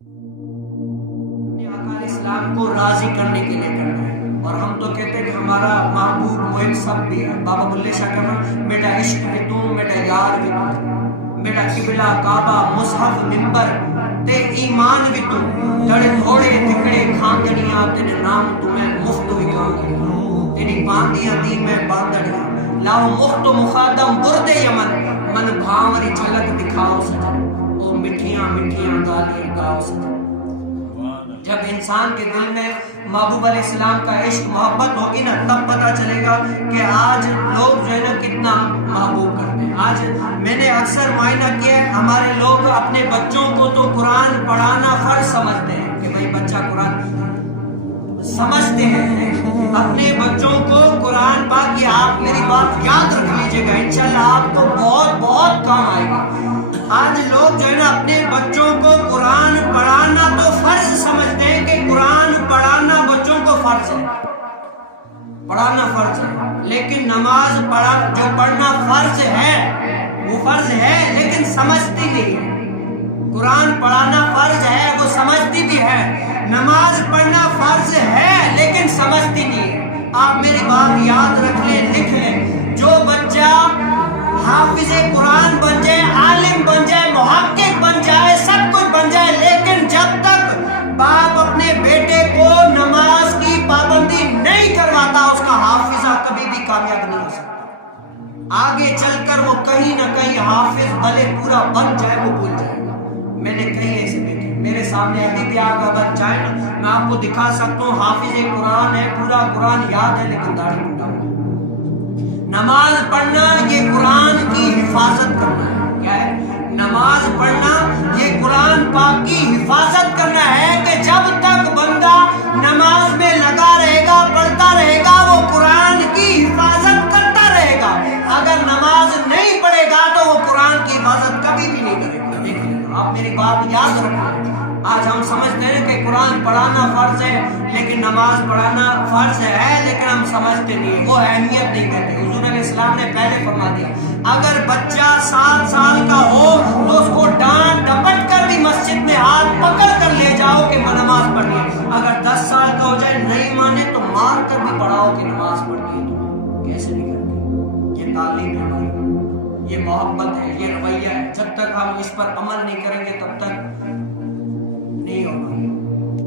آقا اسلام کو راضی کرنے کے لیے کرنا ہے، اور ہم تو کہتے ہیں کہ ہمارا محبوب محب سب بھی ہے۔ بابا بلے شاہ کہہ رہا ہے میرا عشق بھی تو، میرا یار بھی تو، میرا قبلہ کعبہ مصحف منبر تے ایمان بھی تو، تڑے تھوڑے تکڑے کھانگنیاں تیرے نام تمہیں مفت بھی کھانگنیاں، تیری باندیاں دی میں باندڑیاں، لاؤ مفت مخادم برد یمن، من بھاوری جھلک دکھاؤ سجن، وہ مٹھیاں مٹھیاں گالیاں گاؤ سجن۔ جب انسان کے دل میں محبوب علیہ السلام کا عشق محبت ہوگی نا، تب پتہ چلے گا کہ آج لوگ جو ہے نا کتنا محبوب کرتے ہیں۔ آج میں نے اکثر معائنہ کیا ہے، ہمارے لوگ اپنے بچوں کو تو قرآن پڑھانا فرض سمجھتے ہیں کہ بھئی بچہ قرآن سمجھتے ہیں، اپنے بچوں کو قرآن پاک، یہ آپ میری بات یاد رکھ لیجئے گا، انشاءاللہ آپ کو بہت بہت کام آئے گا۔ آج لوگ جو ہے نا اپنے بچوں کو قرآن پڑھانا تو فرض سمجھتے ہیں کہ قرآن پڑھانا بچوں کو فرض ہے، پڑھانا فرض ہے، لیکن نماز جو پڑھنا فرض ہے وہ فرض ہے لیکن سمجھتی نہیں ہے۔ قرآن پڑھانا فرض ہے، وہ سمجھتی بھی ہے، نماز پڑھنا فرض ہے لیکن سمجھتی نہیں ہے۔ آپ میری بات یاد رکھ لیں، لکھ لیں، جو بچہ حافظ قرآن بن جائے، عالم بن جائے، محقق بن جائے، سب کچھ بن جائے، لیکن جب تک باپ اپنے بیٹے کو نماز کی پابندی نہیں کرواتا، اس کا حافظہ کبھی بھی کامیاب نہیں ہو سکتا۔ آگے چل کر وہ کہیں نہ کہیں حافظ بھلے پورا بن جائے، وہ بھول جائے گا۔ میں نے کہیں ایسے دیکھے، میرے سامنے ابھی بھی آگا بن جائے نا، میں آپ کو دکھا سکتا ہوں حافظ قرآن ہے، پورا قرآن یاد ہے لیکن داڑھی پوٹا ہوا ہے۔ نماز پڑھنا یہ قرآن کی حفاظت کرنا ہے۔ کیا ہے؟ نماز پڑھنا یہ قرآن پاک کی حفاظت کرنا ہے کہ جب تک بندہ نماز میں لگا رہے گا، پڑھتا رہے گا، وہ قرآن کی حفاظت کرتا رہے گا۔ اگر نماز نہیں پڑھے گا تو وہ قرآن کی حفاظت کبھی بھی نہیں کرے گا۔ دیکھ لیں، آپ میری بات یاد رکھیں۔ آج ہم سمجھتے ہیں کہ قرآن پڑھانا فرض ہے لیکن نماز پڑھانا فرض ہے لیکن ہم سمجھتے نہیں، وہ اہمیت نہیں دیتے۔ حضور علیہ السلام نے پہلے فرما دیا، اگر بچہ 7 سال کا ہو تو اس کو ڈانٹ ڈپٹ کر بھی مسجد میں ہاتھ پکڑ کر لے جاؤ کہ نماز پڑھنی ہے۔ اگر 10 سال کا ہو جائے نہیں مانے تو مار کر بھی پڑھاؤ کہ نماز پڑھنی ہے۔ تو کیسے نہیں کرتے؟ یہ تعلیم ہے ہماری، یہ محبت ہے، یہ رویہ ہے۔ جب تک ہم اس پر عمل نہیں کریں گے تب تک نہیں ہوگا۔